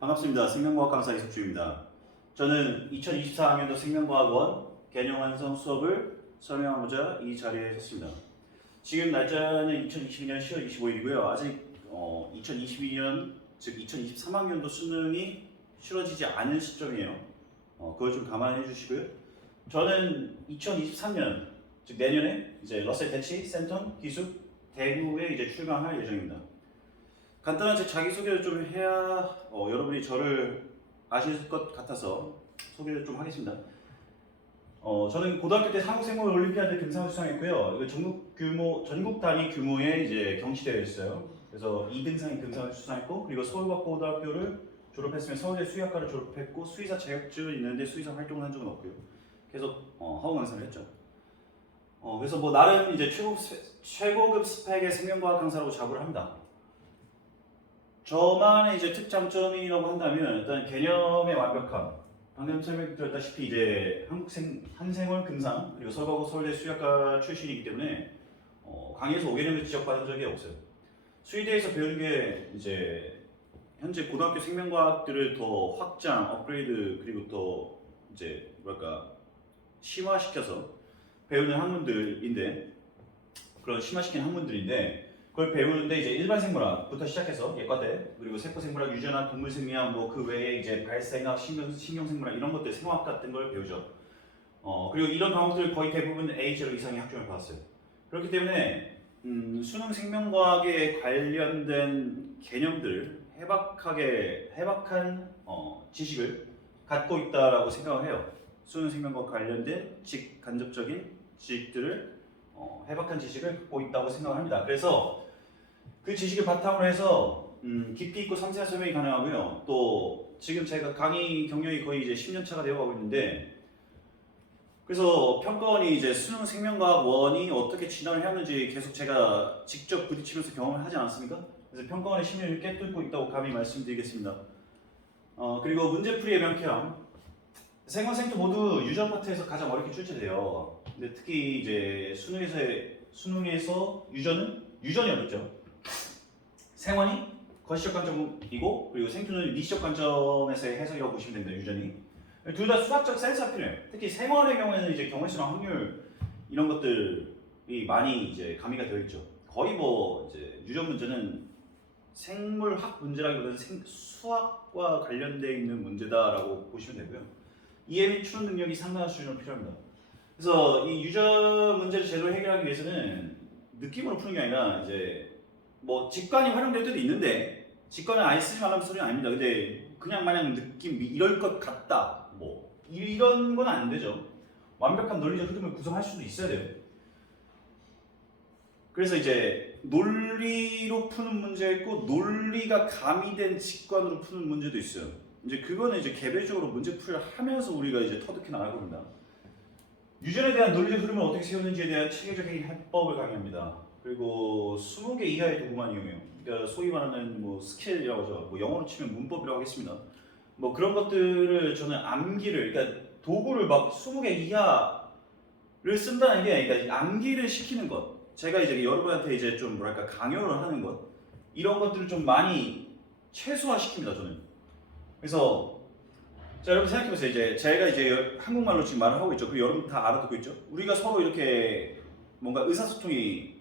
반갑습니다. 생명과학 강사 이석주입니다. 저는 2024학년도 생명과학원 개념 완성 수업을 설명하고자 이 자리에 섰습니다. 지금 날짜는 2022년 10월 25일이고요. 아직 2022년 즉 2023학년도 수능이 치러지지 않은 시점이에요. 그걸 좀 감안해 주시고요. 저는 2023년 즉 내년에 이제 러셀 대치 센텀 기숙 대구에 이제 출강할 예정입니다. 간단한 제 자기소개를 좀 해야 여러분이 저를 아실 것 같아서 소개를 좀 하겠습니다. 저는 고등학교 때 한국생물 올림피아드 금상을 수상했고요. 이거 전국 단위 규모의 이제 경시대회였어요. 그래서 2등상인 금상을 수상했고, 그리고 서울과고등학교를 졸업했으면 서울대 수의학과를 졸업했고, 수의사 자격증은 있는데 수의사 활동을 한 적은 없고요. 계속 학원 강사를 했죠. 그래서 뭐 나름 이제 최고급 스펙의 생명과학 강사라고 자부를 합니다. 저만의 이제 특장점이라고 한다면 일단 개념의 완벽함. 방금 설명드렸다시피 이제 한생월 금상 그리고 서울과고 서울대 수의학과 출신이기 때문에 강의에서 5개념을 지적받은 적이 없어요. 수의대에서 배우는 게 이제 현재 고등학교 생명과학들을 더 확장, 업그레이드 그리고 또 이제 뭐랄까 심화시켜서 배우는 학문들인데 그런 심화시킨 학문들인데. 그걸 배우는데 이제 일반 생물학부터 시작해서 예과대 그리고 세포 생물학, 유전학, 동물 생리학 뭐 그 외에 이제 발생학, 신경 생물학 이런 것들 생화학 같은 걸 배우죠. 그리고 이런 과목들 거의 대부분 A0 이상의 학점을 받았어요. 그렇기 때문에 수능 생명과학에 관련된 개념들 해박한 지식을 갖고 있다라고 생각을 해요. 수능 생명과학 관련된 간접적인 지식들을 해박한 지식을 갖고 있다고 생각을 합니다. 그래서 그 지식을 바탕으로 해서 깊이 있고 섬세한 설명이 가능하고요. 또 지금 제가 강의 경력이 거의 이제 10년 차가 되어가고 있는데, 그래서 평가원이 이제 수능 생명과학원이 어떻게 진화를 했는지 계속 제가 직접 부딪히면서 경험을 하지 않았습니까? 그래서 평가원의 심리를 꿰뚫고 있다고 감히 말씀드리겠습니다. 그리고 문제풀이의 명쾌함. 생원 생투 모두 유전 파트에서 가장 어렵게 출제돼요. 근데 특히 이제 수능에서 유전이 어렵죠. 생원이 거시적 관점이고, 그리고 생투는 미시적 관점에서의 해석이라고 보시면 됩니다. 유전이 둘 다 수학적 센스가 필요해요. 특히 생원의 경우에는 이제 경우수랑 확률 이런 것들이 많이 이제 가미가 되어 있죠. 거의 뭐 이제 유전 문제는 생물학 문제라기보다는 수학과 관련되어 있는 문제다라고 보시면 되고요. 이해 및 추론 능력이 상당한 수준으로 필요합니다. 그래서 이 유전 문제를 제대로 해결하기 위해서는 느낌으로 푸는 게 아니라 이제 뭐 직관이 활용될 때도 있는데, 직관을 아예 쓰지 말라는 소리는 아닙니다. 근데 그냥 마냥 느낌 이럴 것 같다 뭐 이런 건 안 되죠. 완벽한 논리적 흐름을 구성할 수도 있어야 돼요. 그래서 이제 논리로 푸는 문제 있고 논리가 가미된 직관으로 푸는 문제도 있어요. 이제 그거는 이제 개별적으로 문제풀이를 하면서 우리가 이제 터득해 나갈 겁니다. 유전에 대한 논리적 흐름을 어떻게 세우는지에 대한 체계적인 해법을 강의합니다. 그리고 20개 이하의 도구만 이용해요. 그러니까 소위 말하는 뭐 스킬이라고 하죠. 뭐 영어로 치면 문법이라고 하겠습니다. 뭐 그런 것들을 저는 암기를, 그러니까 도구를 막 20개 이하를 쓴다는 게 그러니까 암기를 시키는 것. 제가 이제 여러분한테 이제 좀 뭐랄까 강요를 하는 것, 이런 것들을 좀 많이 최소화시킵니다. 저는. 그래서 자, 여러분 생각해보세요. 이제 제가 이제 한국말로 지금 말을 하고 있죠. 그리고 여러분 다 알아듣고 있죠. 우리가 서로 이렇게 뭔가 의사소통이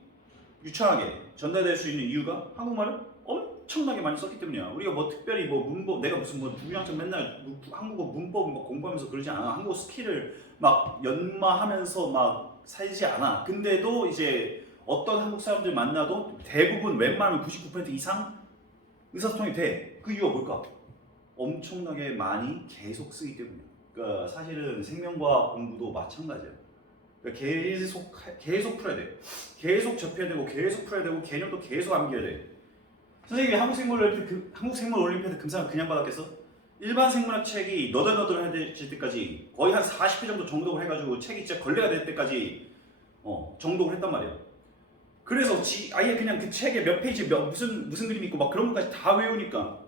유창하게 전달될 수 있는 이유가 한국말을 엄청나게 많이 썼기 때문이야. 우리가 뭐 특별히 뭐 문법, 내가 무슨 뭐 주구장창 맨날 한국어 문법 막 공부하면서 그러지 않아. 한국어 스킬을 막 연마하면서 막 살지 않아. 근데도 이제 어떤 한국 사람들 만나도 대부분 웬만하면 99% 이상 의사소통이 돼. 그 이유가 뭘까? 엄청나게 많이 계속 쓰기 때문이야. 그러니까 사실은 생명과학 공부도 마찬가지야. 그러니까 계속 풀어야 돼. 계속 접해야 되고 계속 풀어야 되고 개념도 계속 암기해야 돼. 선생님이 한국생물 올림피아드 금상을 그냥 받았겠어? 일반 생물학 책이 너덜너덜해질 때까지 거의 한 40회 정도 정독을 해가지고 책이 진짜 걸레가 될 때까지 정독을 했단 말이야. 그래서 아예 그냥 그 책에 몇 페이지 무슨 그림 있고 막 그런 것까지 다 외우니까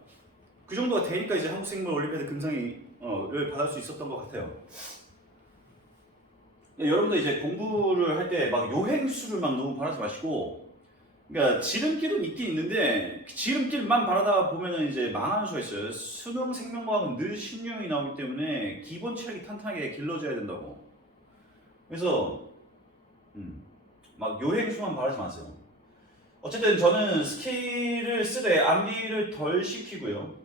그 정도가 되니까 이제 한국생물 올림피아드 금상을 받을 수 있었던 것 같아요. 여러분들 이제 공부를 할 때 막 요행수를 막 너무 바라지 마시고 그러니까 지름길은 있긴 있는데 지름길만 바라다 보면은 이제 망하는 수가 있어요. 수능 생명과학은 늘 신유형이 나오기 때문에 기본 체력이 탄탄하게 길러져야 된다고. 그래서 막 요행수만 바라지 마세요. 어쨌든 저는 스킬을 쓰되 암기를 덜 시키고요.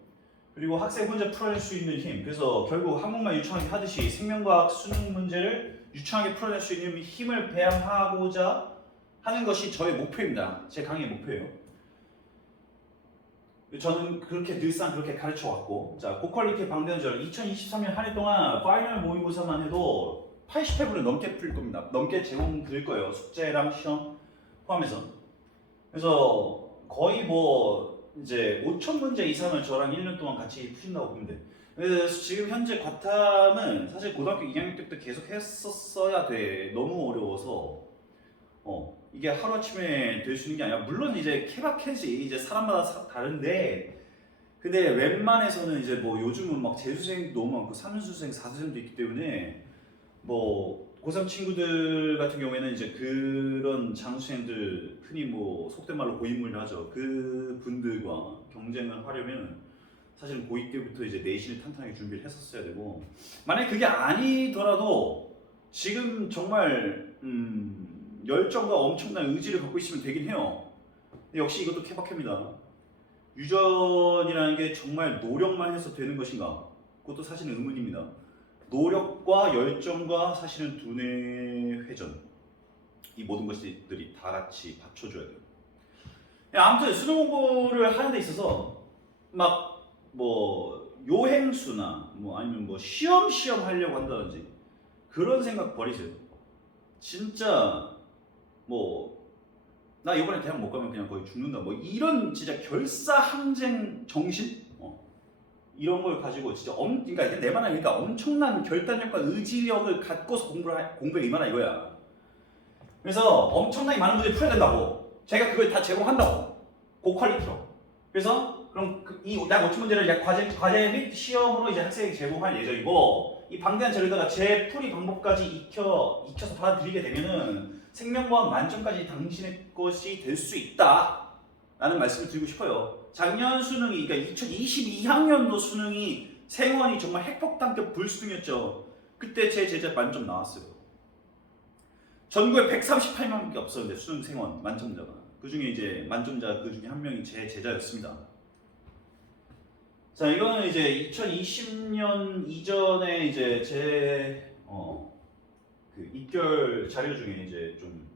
그리고 학생 혼자 풀어낼 수 있는 힘. 그래서 결국 한국말 유창하게 하듯이 생명과학 수능 문제를 유창하게 풀어낼 수 있는 힘을 배양하고자 하는 것이 저의 목표입니다. 제 강의의 목표예요. 저는 그렇게 늘상 그렇게 가르쳐 왔고, 자 고퀄리티 방대연절 2023년 한 해 동안 파이널 모의고사만 해도 80회분을 넘게 풀 겁니다. 넘게 제공드릴 거예요. 숙제랑 시험 포함해서. 그래서 거의 뭐 이제 5천 문제 이상을 저랑 1년 동안 같이 푸신다고 보면 돼. 그래서 지금 현재 과탐은 사실 고등학교 2학년 때부터 계속 했었어야 돼. 너무 어려워서 이게 하루아침에 될 수 있는 게 아니라, 물론 이제 케바케지 이제 사람마다 다른데, 근데 웬만해서는 이제 뭐 요즘은 막 재수생도 너무 많고 3수생, 4수생도 있기 때문에 뭐 고3 친구들 같은 경우에는 이제 그런 장수생들, 흔히 뭐 속된 말로 고인물이라 하죠. 그 분들과 경쟁을 하려면 사실 고2 때부터 이제 내신을 탄탄하게 준비를 했었어야 되고, 만약에 그게 아니더라도 지금 정말 열정과 엄청난 의지를 갖고 있으면 되긴 해요. 근데 역시 이것도 케바케입니다. 유전이라는 게 정말 노력만 해서 되는 것인가? 그것도 사실은 의문입니다. 노력과 열정과 사실은 두뇌 회전, 이 모든 것들이 다 같이 받쳐줘야 돼요. 아무튼 수능 공부를 하는 데 있어서 막 뭐 요행수나 뭐 아니면 뭐 시험 하려고 한다든지 그런 생각 버리세요. 진짜 뭐 나 이번에 대학 못 가면 그냥 거의 죽는다, 뭐 이런 진짜 결사항쟁 정신 이런 걸 가지고 진짜 그러니까 내 말은, 그러니까 엄청난 결단력과 의지력을 갖고서 공부에 임하라 이거야. 그래서 엄청나게 많은 문제를 풀어야 된다고. 제가 그걸 다 제공한다고, 고퀄리티로. 그래서 그럼 약 5천 문제를 약 과제 및 시험으로 이제 학생에게 제공할 예정이고, 이 방대한 자료에다가 제 풀이 방법까지 익혀서 받아들이게 되면은 생명과학 만점까지 당신의 것이 될 수 있다 라는 말씀을 드리고 싶어요. 작년 수능이, 그러니까 2022학년도 수능이 생원이 정말 핵폭탄급 불수능이었죠. 그때 제 제자 만점 나왔어요. 전국에 138명밖에 없었는데 수능 생원 만점자가, 그 중에 이제 만점자 그 중에 한 명이 제 제자였습니다. 자, 이거는 이제 2020년 이전에 이제 제 그 입결 자료 중에 이제 좀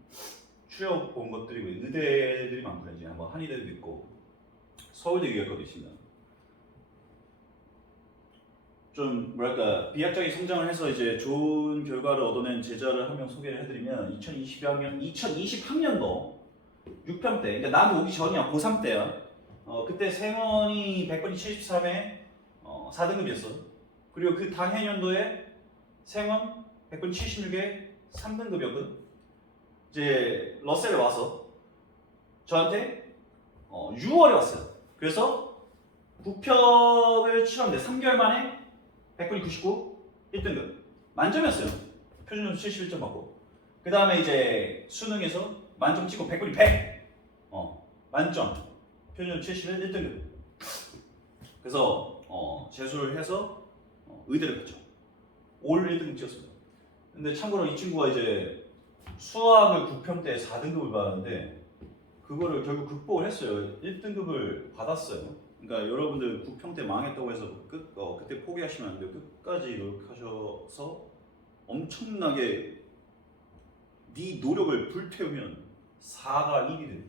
추려 본 것들이고, 의대들이 많고요. 이제 한번 한의대도 있고 서울대 의학과도 있습니다. 좀 뭐랄까 비약적인 성장을 해서 이제 좋은 결과를 얻어낸 제자를 한 명 소개를 해드리면, 2020학년도 6편 때, 그러니까 난 오기 전이야, 고3 때야. 그때 생원이 100번이 73에 4등급이었어. 그리고 그 당해년도에 생원 100번 76에 3등급이었거든. 이제 러셀에 와서 저한테 6월에 왔어요. 그래서 국평을 치렀는데 3개월 만에 100분이 99, 1등급. 만점이었어요. 표준점 71점 받고. 그 다음에 이제 수능에서 만점 찍고 100분이 100. 만점. 표준점 71, 1등급. 그래서 재수를 해서 의대를 갔죠. 올 1등급 찍었습니다. 근데 참고로 이 친구가 이제 수학을 국평 때 4등급을 받았는데 그거를 결국 극복을 했어요. 1등급을 받았어요. 그러니까 여러분들 국평 때 망했다고 해서 그때 포기하시면 안 돼요. 끝까지 노력하셔서 엄청나게 네 노력을 불태우면 4가 1이 돼요.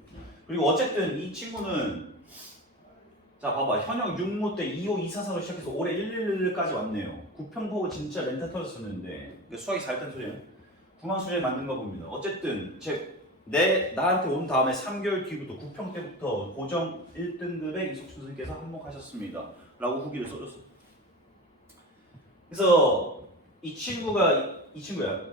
그리고 어쨌든 이 친구는 자 봐봐, 현역 6모 때 2호 244로 시작해서 올해 111까지 왔네요. 국평 보고 진짜 렌탈 터졌었는데, 수학이 잘했다는 소리예요. 9만 수준에 만든 거 봅니다. 어쨌든 나한테 온 다음에 3개월 뒤부터 국평 때부터 고정 1등급의 이석준 선생님께서 한몫하셨습니다 라고 후기를 써줬어. 그래서 이 친구야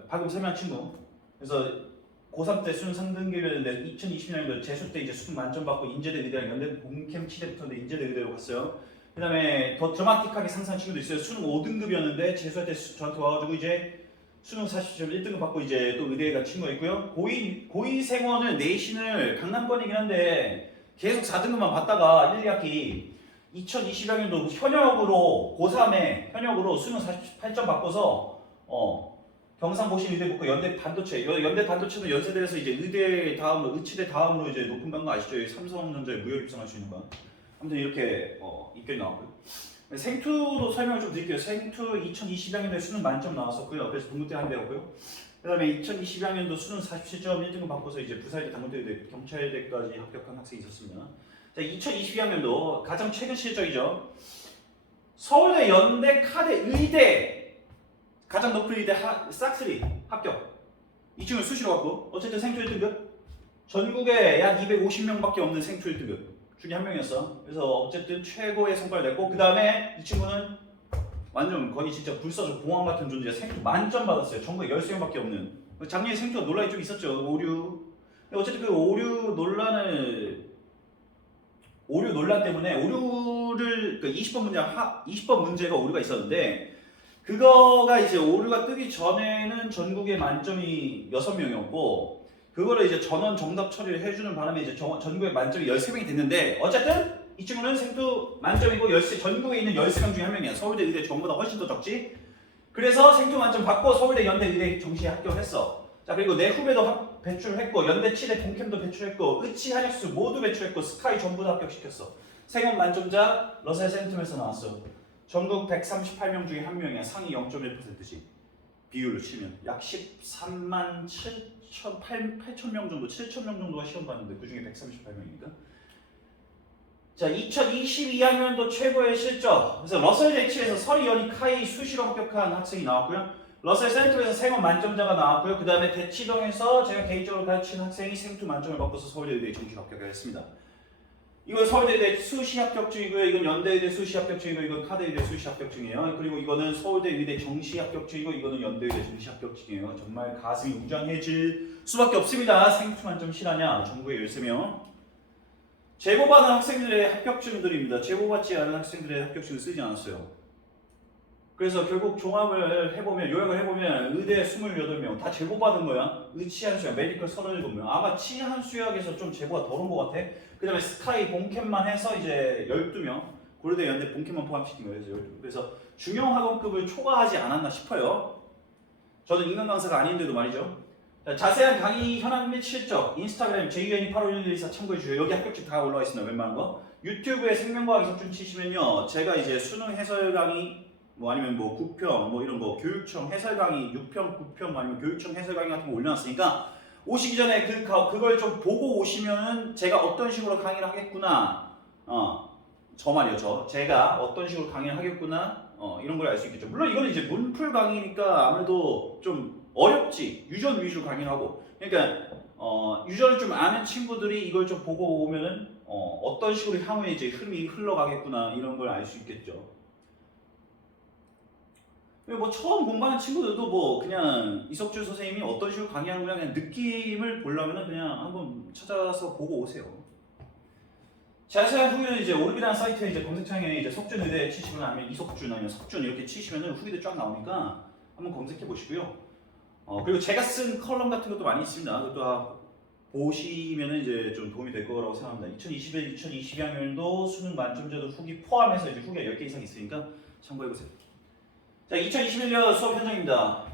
방금 설명한 친구. 그래서 고3 때 수능 3등급이었는데 2020년도 재수 때 이제 수능 만점 받고 인제대 의대랑 연대 본캠 치대부터인데 인제대 의대로 갔어요. 그 다음에 더 드라마틱하게 상상한 친구도 있어요. 수능 5등급이었는데 재수할 때 저한테 와가지고 이제 수능 40점 1등급 받고 이제 또 의대에 간 친구가 있고요. 고2 생원은 내신을 강남권이긴 한데 계속 4등급만 받다가 1, 2학기 2020학년도 현역으로 고3에 현역으로 수능 48점 받고서 경상고시 의대 붙고 연대 반도체 연대 반도체는 연세대에서 이제 의대 다음으로 의치대 다음으로 이제 높은 간 거 아시죠? 삼성전자에 무혈 입상할 수 있는 거. 아무튼 이렇게 입결이 나왔고요. 생투도 설명을 좀 드릴게요. 생투 2020학년도에 수능 만점 나왔었고요. 그래서 동국대 한 대였고요. 그 다음에 2020학년도 수능 47점 1등급 받고서 이제 부사이대, 당국대, 경찰대까지 합격한 학생이 있었습니다. 자, 2022학년도 가장 최근 실적이죠. 서울대, 연대, 카대, 의대 가장 높은 의대 싹쓸이 합격. 이 친구는 수시로 갔고 어쨌든 생투 1등급. 전국에 약 250명밖에 없는 생투 1등급. 중에 한 명이었어. 그래서 어쨌든 최고의 성과를 냈고 그 다음에 이 친구는 완전 거의 진짜 불사조 공황 같은 존재야. 생투 만점 받았어요. 전국에 13명밖에 없는. 작년에 생투가 논란이 좀 있었죠. 오류. 어쨌든 그 오류 논란 때문에 오류를 그 20번 문제가 오류가 있었는데 그거가 이제 오류가 뜨기 전에는 전국에 만점이 6명이었고 그거를 이제 전원 정답 처리를 해주는 바람에 이제 전국에 만점이 13명이 됐는데 어쨌든 이 친구는 생투 만점이고 전국에 있는 13명 중에 한 명이야. 서울대, 의대 전부보다 훨씬 더 적지. 그래서 생투 만점 받고 서울대, 연대, 의대 동시에 합격을 했어. 자 그리고 내 후배도 배출을 했고 연대, 치대, 본캠도 배출했고 의치, 한약수 모두 배출했고 스카이 전부 다 합격시켰어. 생원 만점자 러셀 센텀에서 나왔어. 전국 138명 중에 한 명이야. 상위 0.1%지. 비율로 치면 약 13만 8천 명 정도, 7천 명 정도가 시험 봤는데 그 중에 138명이니까. 자, 2022학년도 최고의 실적. 그래서 러셀 제치에서 서리, 연희, 카이 수시로 합격한 학생이 나왔고요. 러셀 센터에서 생원 만점자가 나왔고요. 그 다음에 대치동에서 제가 개인적으로 가르친 학생이 생투 만점을 받고서 서울대 의대에 정시 합격을 했습니다. 이건 서울대의대 수시 합격증이고요. 이건 연대의대 수시 합격증이고 이건 카대의대 수시 합격증이에요. 그리고 이거는 서울대 의대 정시 합격증이고 이거는 연대의대 정시 합격증이에요. 정말 가슴이 웅장해질 수밖에 없습니다. 생투 만점 실하냐? 전국에 13명. 제보받은 학생들의 합격증들입니다. 제보받지 않은 학생들의 합격증을 쓰지 않았어요. 그래서 결국 종합을 해보면 요약을 해보면 의대 28명 다 제보받은 거야. 의치 한수약, 메디컬 37명. 아마 치 한수약에서 좀 제보가 덜 온 것 같아. 그 다음에 스카이 본캠만 해서 이제 12명. 고려대, 연대 본캠만 포함시킨 거예요. 그래서 중형 학원급을 초과하지 않았나 싶어요. 저는 인간 강사가 아닌데도 말이죠. 자세한 강의 현황 및 실적 인스타그램 JUNE85114 참고해주세요. 여기 합격증 다 올라와 있습니다. 웬만한 거. 유튜브에 생명과학 이석준 치시면요. 제가 이제 수능 해설 강의 뭐 아니면 뭐 9평 뭐 이런 거 교육청 해설 강의 6평 9평 아니면 교육청 해설 강의 같은 거 올려놨으니까 오시기 전에 그걸 좀 보고 오시면은 제가 어떤 식으로 강의를 하겠구나 저 말이요 제가 어떤 식으로 강의를 하겠구나 이런 걸 알 수 있겠죠. 물론 이거는 이제 문풀 강의니까 아무래도 좀 어렵지. 유전 위주로 강의를 하고 그러니까 유전을 좀 아는 친구들이 이걸 좀 보고 오면은 어떤 식으로 향후에 이제 흐름이 흘러가겠구나 이런 걸 알 수 있겠죠. 뭐 처음 공부하는 친구들도 뭐 그냥 이석준 선생님이 어떤 식으로 강의하는 거냐 그냥 느낌을 보려면 그냥 한번 찾아서 보고 오세요. 자세한 후기는 이제 오르비라는 사이트에 이제 검색창에 이제 석준 의대 치시거나 아니면 이석준 아니면 석준 이렇게 치시면은 후기들 쫙 나오니까 한번 검색해 보시고요. 그리고 제가 쓴 컬럼 같은 것도 많이 있습니다. 그것도 보시면은 이제 좀 도움이 될 거라고 생각합니다. 2021, 2022학년도 수능 만점자도 후기 포함해서 이제 후기가 10개 이상 있으니까 참고해 보세요. 자, 2021년 수업 현장입니다.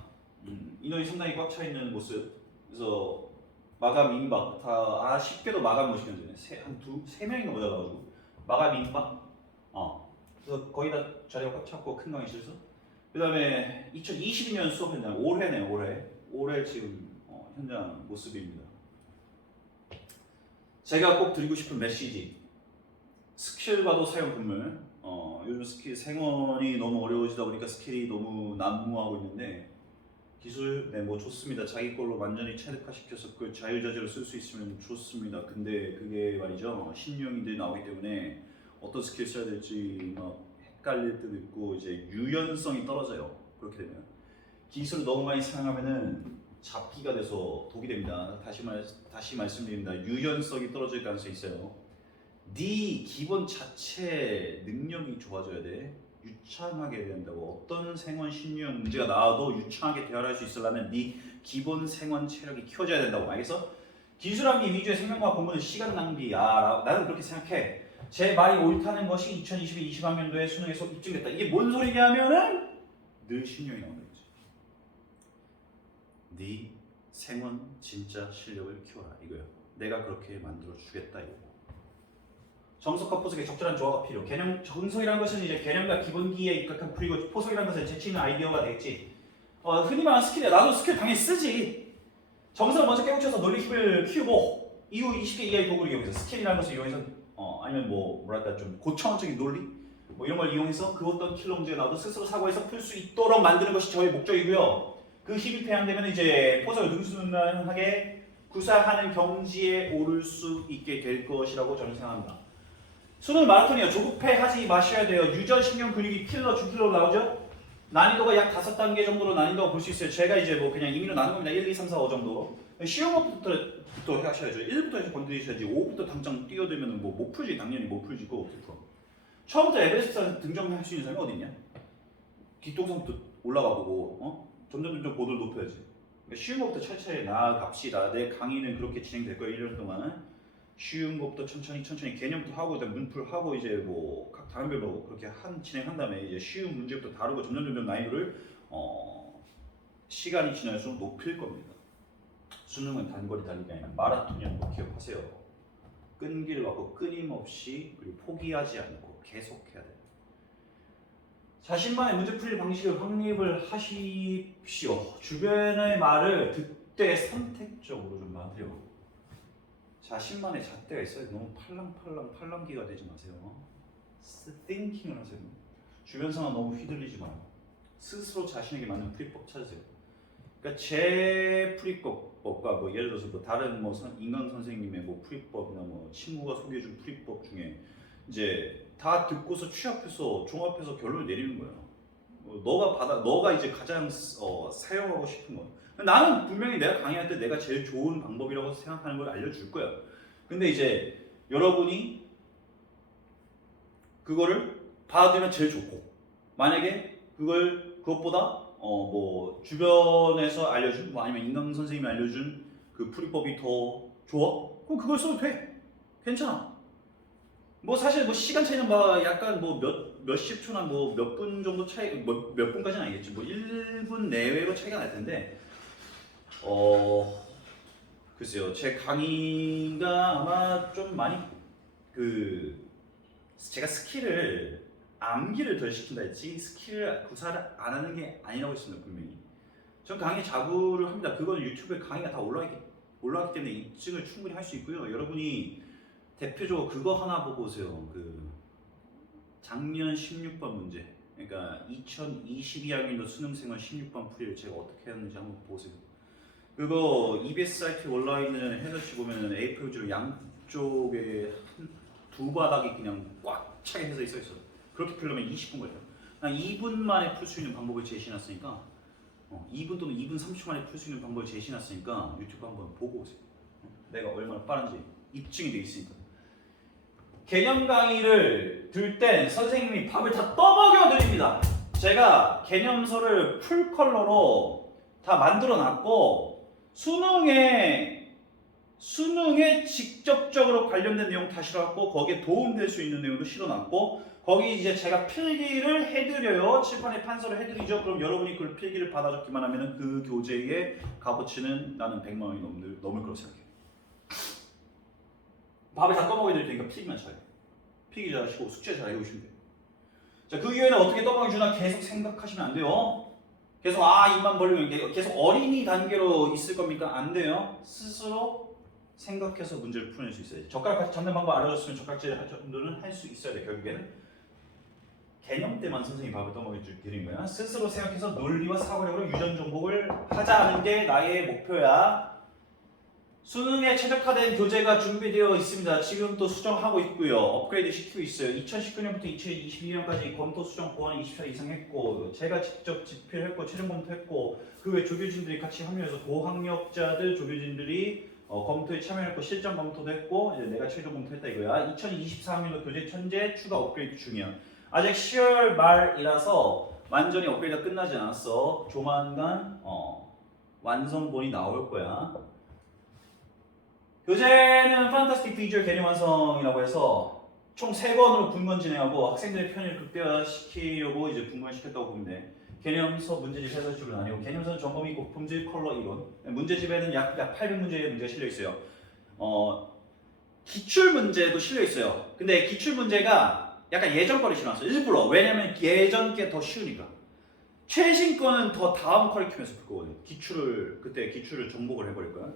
인원이 상당히 꽉 차 있는 모습. 그래서 마감 임박 다 쉽게도 마감 못 시켰는데 세 명인가 모자라가지고 마감 임박. 그래서 거의 다 자리가 꽉 찼고 큰 강의실에서. 그다음에 2022년 수업 현장 올해네요. 올해 지금 현장 모습입니다. 제가 꼭 드리고 싶은 메시지. 스킬과도 사용 금물. 요즘 스킬 생원이 너무 어려워지다 보니까 스킬이 너무 난무하고 있는데 기술 뭐 좋습니다. 자기 걸로 완전히 체득화시켜서 그걸 자유자재로 쓸 수 있으면 좋습니다. 근데 그게 말이죠 신유형인들이 나오기 때문에 어떤 스킬 써야 될지 막 헷갈릴 때도 있고 이제 유연성이 떨어져요. 그렇게 되면 기술을 너무 많이 사용하면은 잡기가 돼서 독이 됩니다. 다시 말씀드립니다. 유연성이 떨어질 가능성이 있어요. 네 기본 자체 능력이 좋아져야 돼. 유창하게 된다고. 어떤 생원 심리형 문제가 나와도 유창하게 대화할 수 있으려면 네 기본 생원 체력이 키워져야 된다고. 알겠어? 기술함기 위주의 생명과학 공부는 시간 낭비야. 나는 그렇게 생각해. 제 말이 옳다는 것이 2022-23학년도에 수능에서 입증됐다. 이게 뭔 소리냐면은 늘 신용이 나온다는 거지. 네 생원 진짜 실력을 키워라 이거야. 내가 그렇게 만들어 주겠다 이거. 정석과 포석의 적절한 조화가 필요. 개념 정석이라는 것은 이제 개념과 기본기에 입각한 풀이고, 포석이라는 것은 재치 있는 아이디어가 되겠지. 흔히 말하는 스킬이야. 나도 스킬 당연히 쓰지. 정석을 먼저 깨우쳐서 논리 힘을 키우고 이후 20개 이하의 도구를 이용해서 스킬이라는 것을 이용해서 아니면 뭐랄까 좀 고차원적인 논리 뭐 이런 걸 이용해서 그 어떤 킬러 문제가 나와도 스스로 사고해서 풀 수 있도록 만드는 것이 저의 목적이고요. 그 힘이 배양되면 이제 포석을 능수능란하게 구사하는 경지에 오를 수 있게 될 것이라고 저는 생각합니다. 수능 마라톤이요. 조급해하지 마셔야 돼요. 유전, 신경, 근육이 킬러, 주킬러로 나오죠. 난이도가 약 5단계 정도로 난이도가 볼 수 있어요. 제가 이제 뭐 그냥 임의로 나눈 겁니다. 1, 2, 3, 4, 5 정도. 쉬운 것부터 하셔야죠. 1부터 해서 건드리셔야지 5부터 당장 뛰어들면 뭐 못 풀지. 당연히 못 풀지. 그거 어떻게 풀어. 처음부터 에베레스트 등정할 수 있는 사람이 어디 있냐? 뒷동산부터 올라가보고 점점 고도를 높여야지. 그러니까 쉬운 것부터 차차히 나아갑시다. 내 강의는 그렇게 진행될 거예요. 1년 동안은. 쉬운 것부터 천천히 개념부터 하고 그다음 문풀하고 이제 뭐 각 단원별로 그렇게 진행한 다음에 이제 쉬운 문제부터 다루고 점점 난이도를 시간이 지날수록 높일 겁니다. 수능은 단거리 달리기 아니라 마라톤이라는 거 기억하세요. 끈기를 갖고 끊임없이 그리고 포기하지 않고 계속해야 돼요. 자신만의 문제풀이 방식을 확립을 하십시오. 주변의 말을 듣되 선택적으로 좀 하세요. 자신만의 잣대가 있어요. 너무 팔랑기가 되지 마세요. thinking을 하세요. 주변 상황 너무 휘둘리지 마요. 스스로 자신에게 맞는 풀이법 찾으세요. 그러니까 제 풀이법과 뭐 예를 들어서 뭐 다른 뭐 인강 선생님의 뭐 풀이법이나 뭐 친구가 소개해준 풀이법 중에 이제 다 듣고서 취합해서 종합해서 결론을 내리는 거예요. 너가 이제 가장 사용하고 싶은 거. 나는 분명히 내가 강의할 때 내가 제일 좋은 방법이라고 생각하는 걸 알려줄 거야. 근데 이제 여러분이 그거를 받아들이면 제일 좋고, 만약에 그것보다 뭐 주변에서 알려준 뭐 아니면 인강 선생님이 알려준 그 풀이법이 더 좋아? 그럼 그걸 써도 돼. 괜찮아. 뭐 사실 뭐 시간 차이는 막 약간 뭐 몇십 초나 뭐 몇 분 정도 차이, 몇 분까지는 아니겠지. 뭐 1분 내외로 차이가 날 텐데, 글쎄요. 제 강의가 아마 좀 많이 제가 스킬을 암기를 덜 시킨다 했지 스킬을 구사를 안 하는 게 아니라고 했습니다. 분명히. 전 강의 자구를 합니다. 그거는 유튜브에 강의가 다 올라왔기 때문에 입증을 충분히 할 수 있고요. 여러분이 대표적으로 그거 하나 보고 오세요. 작년 16번 문제. 그러니까 2022학년도 수능생활 16번 풀이를 제가 어떻게 했는지 한번 보세요. 그거 EBS 사이트에 올라와 있는 해설지 보면은 A4용지로 양쪽에 두 바닥이 그냥 꽉 차게 해서 있어. 그렇게 풀려면 20분 걸려요. 난 2분 만에 풀 수 있는 방법을 제시해놨으니까 2분 또는 2분 30초 만에 풀 수 있는 방법을 제시해놨으니까 유튜브 한번 보고 오세요. 내가 얼마나 빠른지 입증이 돼 있으니까. 개념 강의를 들 땐 선생님이 밥을 다 떠먹여 드립니다. 제가 개념서를 풀 컬러로 다 만들어 놨고 수능에 직접적으로 관련된 내용 다 실어놨고 거기에 도움될 수 있는 내용도 실어놨고 거기 이제 제가 필기를 해드려요. 칠판에 판서를 해드리죠. 그럼 여러분이 그 필기를 받아 적기만 하면 그 교재의 값어치는 나는 100만 원이 넘을 거라고 생각해요. 밥을 다 떠먹여 드릴 테니까 필기만 잘해요. 필기 잘하시고 숙제 잘 해오시면 돼요. 자, 그 이후에는 어떻게 떠먹여주나 계속 생각하시면 안 돼요. 계속 입만 벌리면 계속 어린이 단계로 있을 겁니까? 안 돼요. 스스로 생각해서 문제를 풀어낼 수 있어야지. 젓가락같이 잡는 방법 알아줬으면 젓가락질 할 정도는 할 수 있어야 돼. 결국에는 개념 때만 선생님이 밥을 떠먹여 드린 거야. 스스로 생각해서 논리와 사고력으로 유전 정복을 하자는 게 나의 목표야. 수능에 최적화된 교재가 준비되어 있습니다. 지금 또 수정하고 있고요. 업그레이드 시키고 있어요. 2019년부터 2022년까지 검토 수정 보완 20차 이상 했고 제가 직접 집필을 했고 최종 검토했고 그 외 조교진들이 같이 합류해서 고학력자들 조교진들이 검토에 참여했고 실전 검토도 했고 이제 내가 최종 검토했다 이거야. 2024학년도 교재 천재 추가 업그레이드 중이야. 아직 10월 말이라서 완전히 업그레이드가 끝나지 않았어. 조만간 완성본이 나올 거야. 교재는 판타스틱 비주얼 개념 완성이라고 해서 총 3권으로 분권 진행하고 학생들의 편의를 극대화시키려고 이제 분권시켰다고 보면 돼. 개념서 문제집 해설집으로 나뉘고 개념서는 전범위 있고 품질 컬러 이론. 문제집에는 약 800문제의 문제가 실려 있어요. 기출 문제도 실려 있어요. 근데 기출 문제가 약간 예전 거를 실어놨어. 일부러. 왜냐면 예전 게 더 쉬우니까. 최신 거는 더 다음 커리큘럼에서 풀 거거든요. 그때 기출을 정복을 해버릴 거야.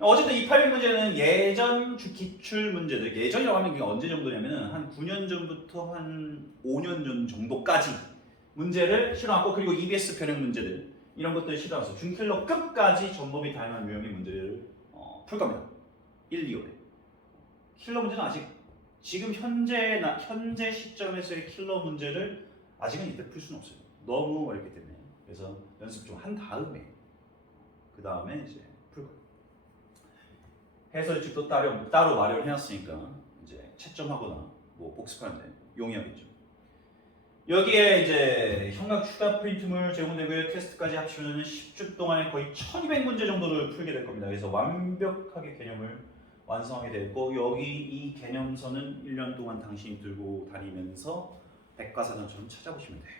어쨌든 이 800문제는 예전 기출 문제들, 예전이라고 하면 이게 언제 정도냐면은 한 9년 전부터 한 5년 전 정도까지 문제를 실어놨고, 그리고 EBS 변형 문제들 이런 것들 실어놨어. 준킬러 끝까지 전범위 다양한 유형의 문제를 풀 겁니다. 1, 2월에. 킬러 문제는 아직 지금 현재 시점에서의 킬러 문제를 아직은 이때 풀 수는 없어요. 너무 어렵기 때문에. 그래서 연습 좀 한 다음에 그 다음에 이제 풀 거예요. 해설집도 따로 마련을 해놨으니까 이제 채점하거나 뭐 복습하는데 용이하겠죠. 여기에 이제 현각 추가 프린트물 제공되고요. 테스트까지 합치면 10주 동안에 거의 1200문제 정도를 풀게 될 겁니다. 그래서 완벽하게 개념을 완성하게 되고, 여기 이 개념서는 1년 동안 당신이 들고 다니면서 백과사전처럼 찾아보시면 돼요.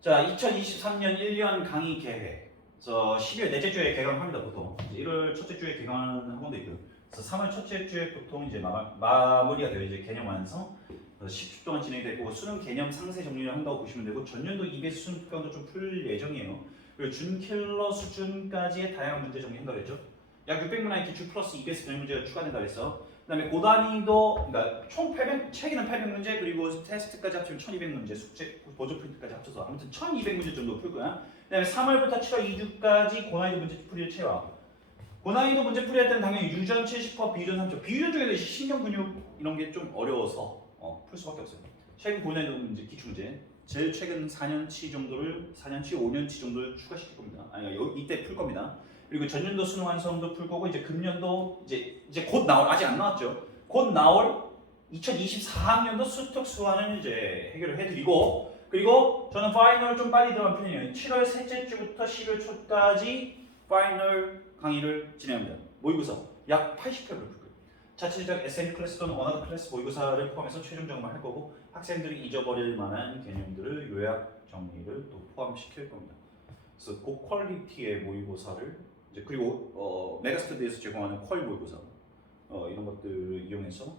자, 2023년 1년 강의 계획. 그래서 10일 넷째 주에 개강합니다, 보통. 1월 첫째 주에 개강하는 학원도 있고요. 그래서 3월 첫째 주에 보통 이제 마무리가 돼요. 이제 개념 완성. 10주 동안 진행이 되고, 수능 개념 상세 정리를 한다고 보시면 되고, 전년도 EBS 수능 특강도 좀 풀 예정이에요. 그리고 준킬러 수준까지의 다양한 문제 정리한다고 했죠. 약 600문항의 기출 플러스 EBS 변형 문제가 추가된다고 했어. 그다음에 고단위도, 그러니까 총 800, 책에는 800문제, 그리고 테스트까지 합치면 1200문제, 숙제 보조 프린트까지 합쳐서 아무튼 1200문제 정도 풀 거야. 그다음에 3월부터 7월 2주까지 고난이도 문제 풀이를 채워. 고난이도 문제 풀이할 때는 당연히 유전 70%, 비유전 30%. 비유전 중에도 신경 근육 이런 게 좀 어려워서 풀 수밖에 없어요. 최근 고난이도 문제, 기출 문제. 제일 최근 4년치 정도를 4년치, 5년치 정도를 추가시킬 겁니다. 아니 이때 풀 겁니다. 그리고 전년도 수능 완성도 풀 거고, 이제 금년도 이제 곧 나올, 아직 안 나왔죠. 곧 나올 2024학년도 수특 수화는 이제 해결을 해드리고, 그리고 저는 파이널 좀 빨리 들어간 편이에요. 7월 셋째 주부터 10월 초까지 파이널 강의를 진행합니다. 모의고사 약 80회를 풀 거예요. 자체적 SM 클래스 또는 원하드 클래스 모의고사를 포함해서 최종 점검을 할 거고, 학생들이 잊어버릴 만한 개념들을 요약 정리를 또 포함시킬 겁니다. 그래서 고퀄리티의 모의고사를 이제, 그리고 메가스터디에서 제공하는 퀄 모의고사 이런 것들을 이용해서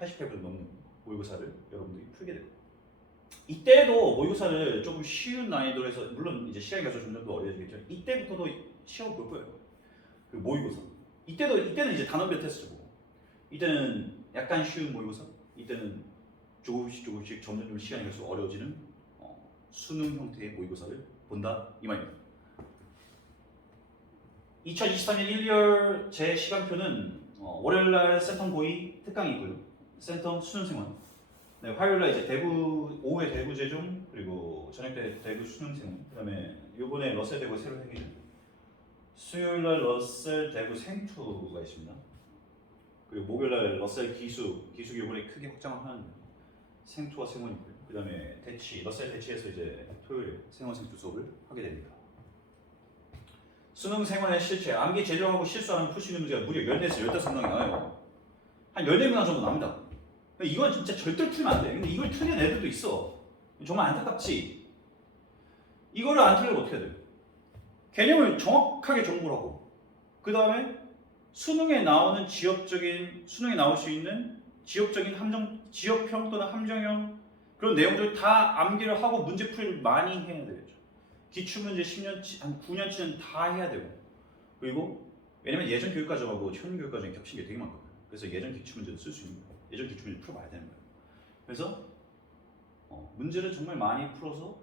80회분 넘는 모의고사를 여러분들이 풀게 됩니다. 이때도 모의고사를 조금 쉬운 난이도로 해서, 물론 이제 시간이 가서 점점 더 어려워지겠죠. 이때부터도 시험 볼 거예요. 그 모의고사. 이때는 이제 단원별 테스트고, 이때는 약간 쉬운 모의고사, 이때는 조금씩 점점 시간이 갈수록 어려워지는 수능 형태의 모의고사를 본다 이 말입니다. 2023년 1월 제 시간표는 월요일날 센텀 고의 특강이고요. 센텀 수능생활. 네, 화요일날 이제 오후에 대구 재종, 그리고 저녁 때 대구 수능생활. 그다음에 요번에 러셀 대구 새로 생기는 수요일날 러셀 대구 생투가 있습니다. 그리고 목요일날 러셀 기숙이 요번에 크게 확장을 하는데 생투와 생원이 있고요. 그다음에 러셀 대치에서 이제 토요일에 생원 생투 수업을 하게 됩니다. 수능 생활의 실체, 암기 제정하고 실수하는 풀 수 있는 문제가 무려 14에서 15문항이 나와요. 한 14문항 정도 나옵니다. 이건 진짜 절대로 틀리면 안 돼. 근데 이걸 틀린 애들도 있어. 정말 안타깝지. 이거를 안 틀리면 어떻게 해야 돼? 개념을 정확하게 정보를 하고, 그 다음에 수능에 나올 수 있는 지역적인 지역형 또는 함정형 그런 내용들을 다 암기를 하고 문제 풀이를 많이 해야 되겠죠. 기출문제 10년치, 한 9년치는 다 해야 되고, 그리고 왜냐면 예전 교육과정하고 현 교육과정이 겹친 게 되게 많거든요. 그래서 예전 기출문제도 쓸 수 있는 거예요. 예전 기출문제 풀어봐야 되는 거예요. 그래서 문제를 정말 많이 풀어서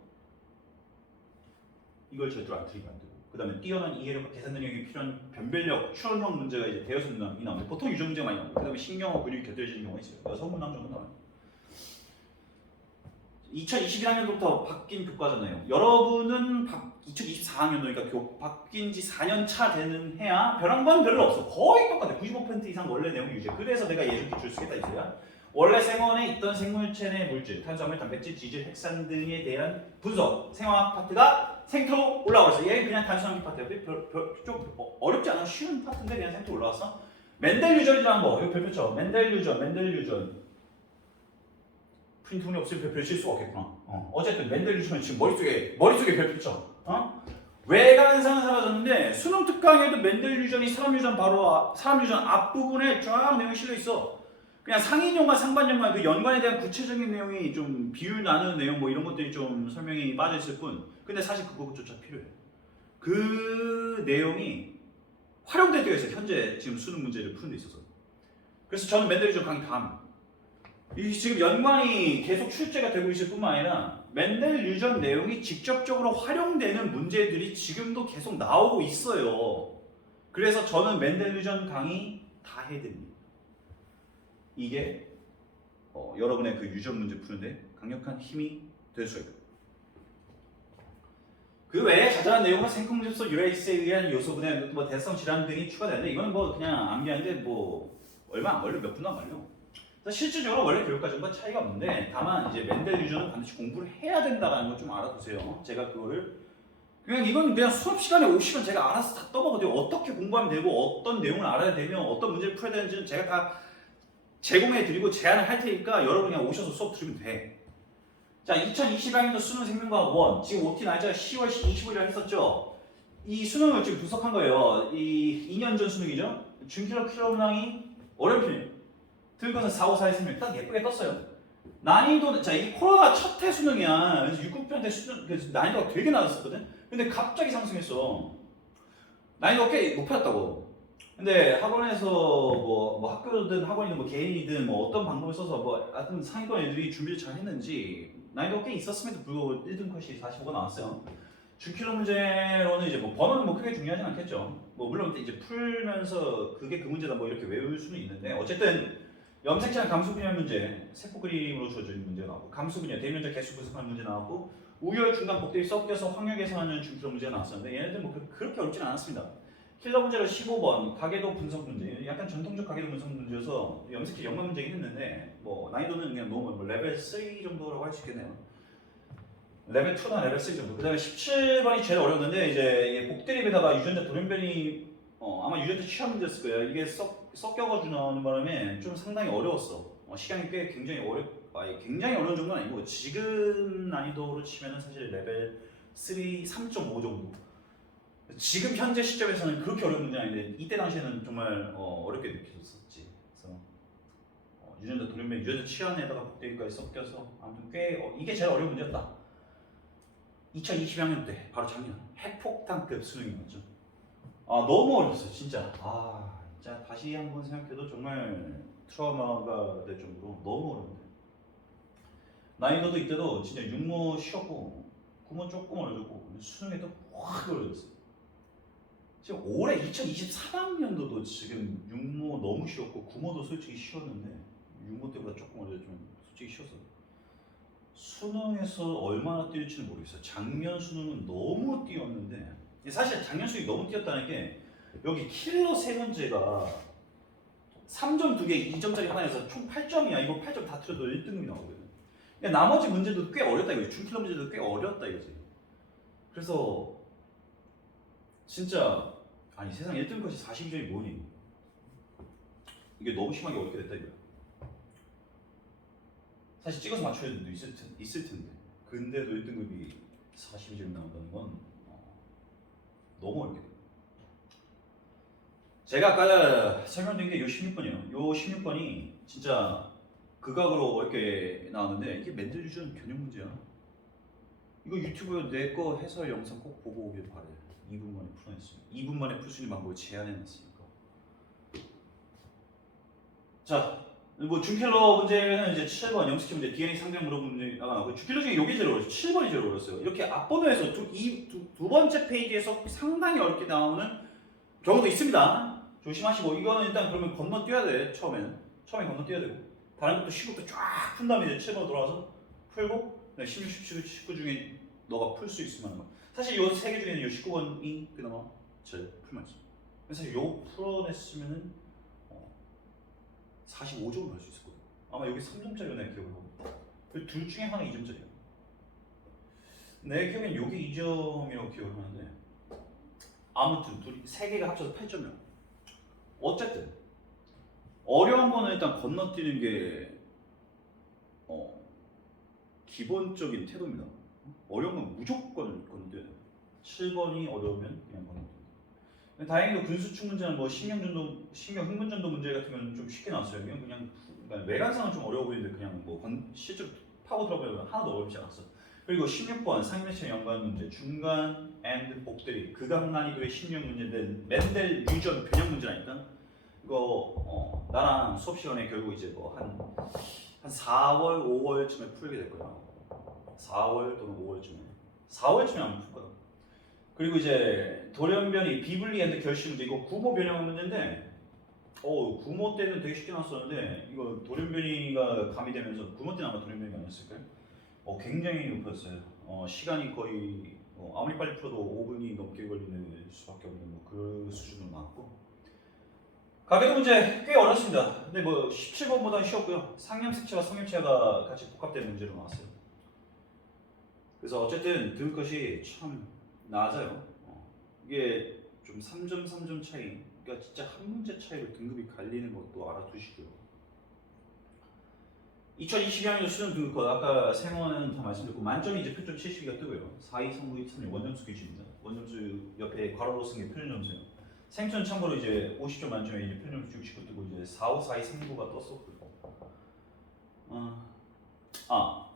이걸 절대로 안 틀리면 안 되고, 그 다음에 뛰어난 이해력과 계산 능력이 필요한 변별력, 추론형 문제가 이제 대여섯 문항이 나오는데 보통 유전 문제가 많이 나옵니다. 그 다음에 신경과 근육이 곁들여지는 경우가 있어요. 6문항 정도 나와요. 2021학년도부터 바뀐 교과잖아요. 여러분은 2024학년도니까 바뀐 지 4년 차 되는 해야 변한 건 별로 없어. 거의 똑같아. 95% 이상 원래 내용이 유지해. 그래서 내가 예전 기출 쓰겠다 이거야. 원래 생원에 있던 생물체 내 물질, 탄수화물, 단백질, 지질, 핵산 등에 대한 분석, 생화학 파트가 생토로 올라왔어. 얘는 그냥 단순한 파트야. 좀 어렵지 않아. 쉬운 파트인데 그냥 생토로 올라왔어. 멘델유전이라는 거, 이거 별표죠. 멘델유전. 프린트문이 없으면 별칠 수가 없겠구나. 어쨌든 멘델유전은 지금 머릿속에 별표죠. 외관상은 사라졌는데 수능 특강에도 멘델유전이 사람 유전 앞부분에 쫙 내용이 실려 있어. 그냥 상인용과 상반용과 그 연관에 대한 구체적인 내용이 좀 비율 나누는 내용 뭐 이런 것들이 좀 설명이 빠져 있을 뿐. 근데 사실 그것조차 필요해. 그 내용이 활용되어 있어요. 현재 지금 수능 문제를 푸는 데 있어서. 그래서 저는 멘델유전 강의 다 합니다. 이 지금 연관이 계속 출제가 되고 있을 뿐만 아니라 멘델유전 내용이 직접적으로 활용되는 문제들이 지금도 계속 나오고 있어요. 그래서 저는 멘델유전 강의 다 해드립니다. 이게 여러분의 그 유전 문제 푸는데 강력한 힘이 될 수가 있고, 그 외에 자잘한 내용은 생콩집소 유레이스에 의한 요소분해, 뭐 대성 질환 등이 추가되는데 이거는 뭐 그냥 암기하는데 뭐 얼마 안 걸려, 몇 분도 안 걸려. 실질적으로 원래 교육과정과 차이가 없는데 다만 이제 멘델유전은 반드시 공부를 해야 된다는 걸 좀 알아두세요. 제가 그거를 이건 그냥 수업 시간에 오시면 제가 알아서 다 떠먹어도 어떻게 공부하면 되고 어떤 내용을 알아야 되며 어떤 문제를 풀어야 되는지는 제가 다 제공해드리고 제안을 할 테니까 여러분 그냥 오셔서 수업 들으면 돼. 자, 2022학년도 수능 생명과학 1 지금 OT 날짜가 10월 25일이라 했었죠. 이 수능을 지금 분석한 거예요. 이 2년 전 수능이죠. 준킬러 킬러 문항이 어려운 편이에요. 들것은 4, 5, 4, 1, 3일 딱 예쁘게 떴어요. 난이도는, 자, 이게 코로나 첫 해 수능이야. 그래서 6급편 때 수능, 그래서 난이도가 되게 낮았었거든. 근데 갑자기 상승했어. 난이도가 꽤 높아졌다고. 근데 학원에서 뭐 학교든 학원이든 뭐 개인이든 뭐 어떤 방법을 써서 뭐 하여튼 상위권 애들이 준비를 잘 했는지 난이도가 꽤 있었음에도 불구하고 1등 컷이 45가 나왔어요. 준킬러 문제로는 이제 뭐 번호는 뭐 크게 중요하진 않겠죠. 뭐 물론 이제 풀면서 그게 그 문제다 뭐 이렇게 외울 수는 있는데 어쨌든 염색체나 감수분열 문제, 세포 그림으로 주어진 문제가 나오고 감수분열, 대면적 개수 분석하는 문제 나왔고 우열 중간 복들이 섞여서 확률 계산하는 준킬러 문제가 나왔었는데 얘네들 뭐 그렇게 어렵지는 않았습니다. 킬러 문제로 15번 가계도 분석 문제, 약간 전통적 가계도 분석 문제여서 염색체 연관 문제긴 했는데 뭐 난이도는 그냥 너무 뭐 레벨 3 정도라고 할 수 있겠네요. 레벨 2나 레벨 3 정도. 그다음에 17번이 제일 어려웠는데 이제 복드립에다가 유전자 돌연변이 아마 유전자 취합 문제였을 거예요. 이게 섞여가지고 나오는 바람에 좀 상당히 어려웠어. 시간이 꽤 굉장히 굉장히 어려운 정도는 아니고 지금 난이도로 치면은 사실 레벨 3, 3.5 정도. 지금 현재 시점에서는 그렇게 어려운 문제는 아닌데 이때 당시에는 정말 어렵게 느껴졌었지. 그래서 유전자 돌연변이, 유전자 취한에다가 복대기까지 섞여서 아무튼 꽤 이게 제일 어려운 문제였다. 2020학년 때 바로 작년 핵폭탄급 수능이었죠. 너무 어려웠어요 진짜. 진짜 다시 한번 생각해도 정말 트라우마가 될 정도로 너무 어려운데 난이도도 이때도 진짜 육모 쉬웠고 구모 조금 어려졌고 수능에도 확 어려졌어요. 지금 올해 2023학년도도 지금 육모 너무 쉬웠고 구모도 솔직히 쉬웠는데 육모 때보다 조금 어려졌지만 솔직히 쉬웠어. 수능에서 얼마나 뛰었지는 모르겠어요. 작년 수능은 너무 뛰었는데 사실 작년 수능이 너무 뛰었다는 게 여기 킬러 세 문제가 3점 2개 2점짜리 하나에서 총 8점이야. 이거 8점 다 틀어도 1등급이 나오거든. 나머지 문제도 꽤 어렵다 이거지. 준킬러 문제도 꽤 어렵다 이거지. 그래서 진짜 아니 세상 1등급이 42점이 뭐니? 이게 너무 심하게 어렵게 됐다 이거야. 사실 찍어서 맞춰야 될 수도 있을 텐데 근데도 1등급이 42점이 나온다는 건 너무 어렵게 돼. 제가 아까 설명드린 게 요 16번이에요. 요 16번이 진짜 극악으로 어렵게 나왔는데 이게 멘델유전 변형 문제야. 이거 유튜브 내 거 해설 영상 꼭 보고 오길 바래. 2분 만에 풀어냈습니다. 2분 만에 풀 수 있는 방법을 제안해놨으니까. 자, 뭐 준킬러 문제는 이제 7번 염색체 문제, DNA 상대형 물어보는 문제가 나오고 준킬러 중에 이게 제일 어려웠어요. 7번이 제일 어려웠어요. 이렇게 앞번호에서 두 번째 페이지에서 상당히 어렵게 나오는 경우도 있습니다. 조심하시고 이거는 일단 그러면 건너뛰어야 돼. 처음에 건너뛰어야 되고 다른 것도 15부터 쫙 푼 다음에 이제 7번으로 돌아와서 풀고 16, 17, 19 중에 너가 풀 수 있으면 하는 거야. 사실 요 세 개 중에는 요 19번이 그나마 제일 풀만했어. 그래서 요 풀어냈으면은 45점을 할 수 있었거든. 아마 여기 3점짜리로 내 기억으로. 그 둘 중에 하나 2점짜리야. 내 기억엔 여기 2점이라고 기억을 하는데 아무튼 세 개가 합쳐서 8점이야. 어쨌든 어려운 거는 일단 건너뛰는 게 기본적인 태도입니다. 어려운 건 무조건 건너뛰어야 돼. 7번이 어려우면 그냥 건너뛰는. 다행히도 근수축 문제는 뭐 신경 흥분전도 문제 같은 경우는 좀 쉽게 나왔어요. 그냥 그러니까 외관상은 좀 어려워 보이는데 그냥 뭐 실제로 파고 들어보면 하나도 어렵지 않았어. 그리고 16번 상면체 연관 문제, 중간 and 복들이 극악난이도의 심리학 문제인데 멘델 유전 변형 문제라니까. 이거 나랑 수업 시간에 결국 이제 뭐 한 4월, 5월쯤에 풀게 될 거야. 4월 또는 5월쯤에. 4월쯤에 아마 풀 거야. 그리고 이제 돌연변이 비블리 앤드 결실 문제, 이거 구모 변형 문제인데 구모 때는 되게 쉽게 나왔었는데 이거 돌연변이가 가미되면서 구모 때는 아마 돌연변이가 아니었을까요? 굉장히 높았어요. 시간이 거의 아무리 빨리 풀어도 5분이 넘게 걸리는 수밖에 없는 그 수준으로 나왔고, 가계도 문제 꽤 어렵습니다. 근데 뭐 17번보다는 쉬웠고요. 상염색체와 삼염체가 같이 복합된 문제로 나왔어요. 그래서 어쨌든 들 것이 참 낮아요. 이게 좀 3점 3점 차이, 그러니까 진짜 한 문제 차이로 등급이 갈리는 것도 알아두시고요. 2022학년 수능 등급컷 아까 세모는 다 말씀드렸고 만점이 이제 표점 72가 뜨고요. 4, 2, 3, 9, 2, 3 원점수 기준입니다. 원점수 옆에 괄호로 쓴 게 표준 점수예요. 생투는 참고로 이제 50점 만점에 이제 표준 점수 69 뜨고 이제 4, 5, 4, 2, 3, 9가 떴었고요.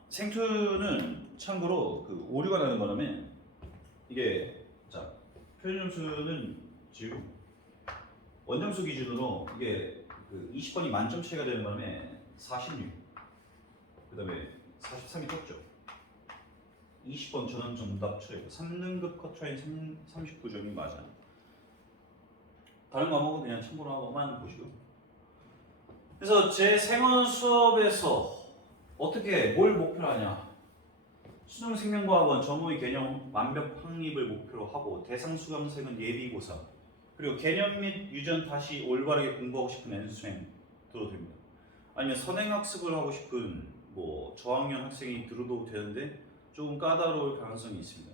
생투는 참고로 그 오류가 나는 바람에 이게 자 표준 점수는 지금 원점수 기준으로 이게 그 20번이 만점 차이가 되는 바람에 46. 그 다음에 43이 떴죠. 20번 전원 정답 처리 3등급 컷 차이 39점이 맞아요. 다른 과목은 그냥 참고로만 보시고. 그래서 제 생원 수업에서 어떻게 뭘 목표로 하냐, 수능 생명과학원 전모의 개념 완벽 확립을 목표로 하고 대상 수강생은 예비고사, 그리고 개념 및 유전 다시 올바르게 공부하고 싶은 N수생 들어도 됩니다. 아니면 선행학습을 하고 싶은 뭐 저학년 학생이 들어도 되는데 조금 까다로울 가능성이 있습니다.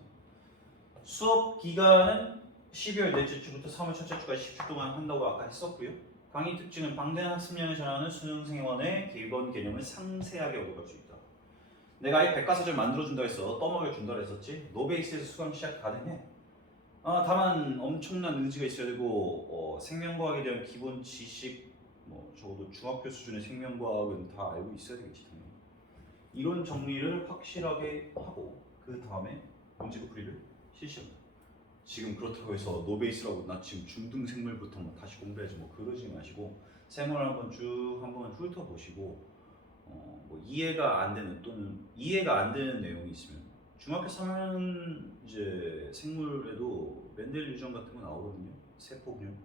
수업 기간은 12월 넷째 주부터 3월 첫째 주까지 10주 동안 한다고 아까 했었고요. 강의 특징은 방대한 학습량을 전하는 수능생원의 기본 개념을 상세하게 얻어갈 수 있다. 내가 아예 백과사전 만들어준다고 했어. 떠먹여 준다고 했었지. 노베이스에서 수강 시작 가능해. 다만 엄청난 의지가 있어야 되고 생명과학에 대한 기본 지식, 뭐 적어도 중학교 수준의 생명과학은 다 알고 있어야 되겠지. 이론 정리를 확실하게 하고 그 다음에 문제도 풀이를 실시합니다. 지금 그렇다고 해서 노베이스라고 나 지금 중등 생물부터 뭐 다시 공부해야지 뭐 그러지 마시고 세모를 한번 쭉 한번 훑어보시고 뭐 이해가 안 되는 또는 이해가 안 되는 내용이 있으면 중학교 3학년 이제 생물에도 멘델 유전 같은 거 나오거든요. 세포균.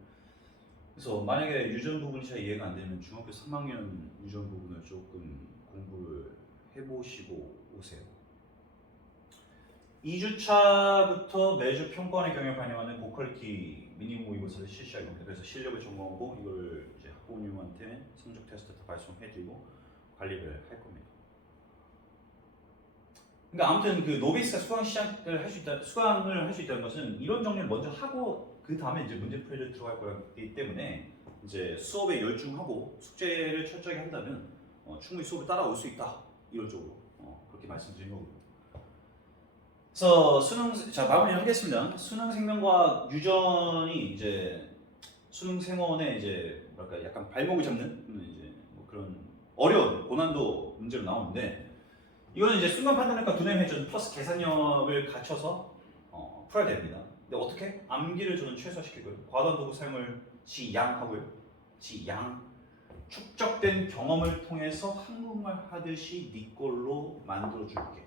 그래서 만약에 유전 부분이 잘 이해가 안 되면 중학교 3학년 유전 부분을 조금 공부를 해보시고 오세요. 2주차부터 매주 평가원의 경향을 반영하는 고퀄리티 미니멈 모의고사를 실시할 겁니다. 그래서 실력을 점검하고 이걸 이제 학부모님한테 성적 테스트 발송해드리고 관리를 할 겁니다. 그러니까 아무튼 그 노베이스가 수강을 할 수 있다는 것은 이론 정리를 먼저 하고 그 다음에 이제 문제 풀이를 들어갈 거기 때문에 이제 수업에 열중하고 숙제를 철저하게 한다면 충분히 수업을 따라올 수 있다. 이론적으로 그렇게 말씀드린 거고요. 그래서 자 마무리 하겠습니다. 수능 생명과학 유전이 이제 수능 생원에 이제 뭐랄까 약간 발목을 잡는 이제 뭐 그런 어려운 고난도 문제로 나오는데 이거는 이제 순간 판단력과 두뇌 회전 플러스 계산력을 갖춰서 풀어야 됩니다. 근데 어떻게? 암기를 저는 최소화시킬 거예요. 과도한 도구 사용을 지양하고요. 축적된 경험을 통해서 한국말 하듯이 네 걸로 만들어줄게.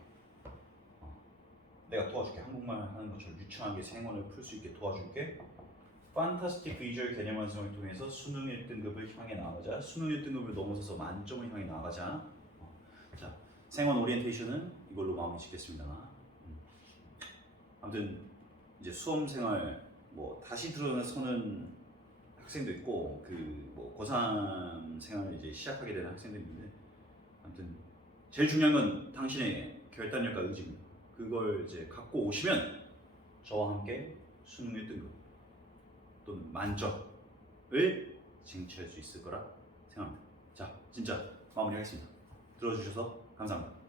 내가 도와줄게. 한국말 하는 것처럼 유창하게 생원을 풀 수 있게 도와줄게. 판타스틱 비주얼 개념 완성을 통해서 수능 1등급을 향해 나아가자. 수능 1등급을 넘어서서 만점을 향해 나아가자. 자, 생원 오리엔테이션은 이걸로 마무리 짓겠습니다. 아무튼 이제 수험생활 뭐 다시 들어서는 학생도 있고 그 뭐 고3 생활을 이제 시작하게 되는 학생도 있는데 아무튼 제일 중요한 건 당신의 결단력과 의지입니다. 그걸 이제 갖고 오시면 저와 함께 수능 1등급 또는 만점을 쟁취할 수 있을 거라 생각합니다. 자, 진짜 마무리하겠습니다. 들어주셔서 감사합니다.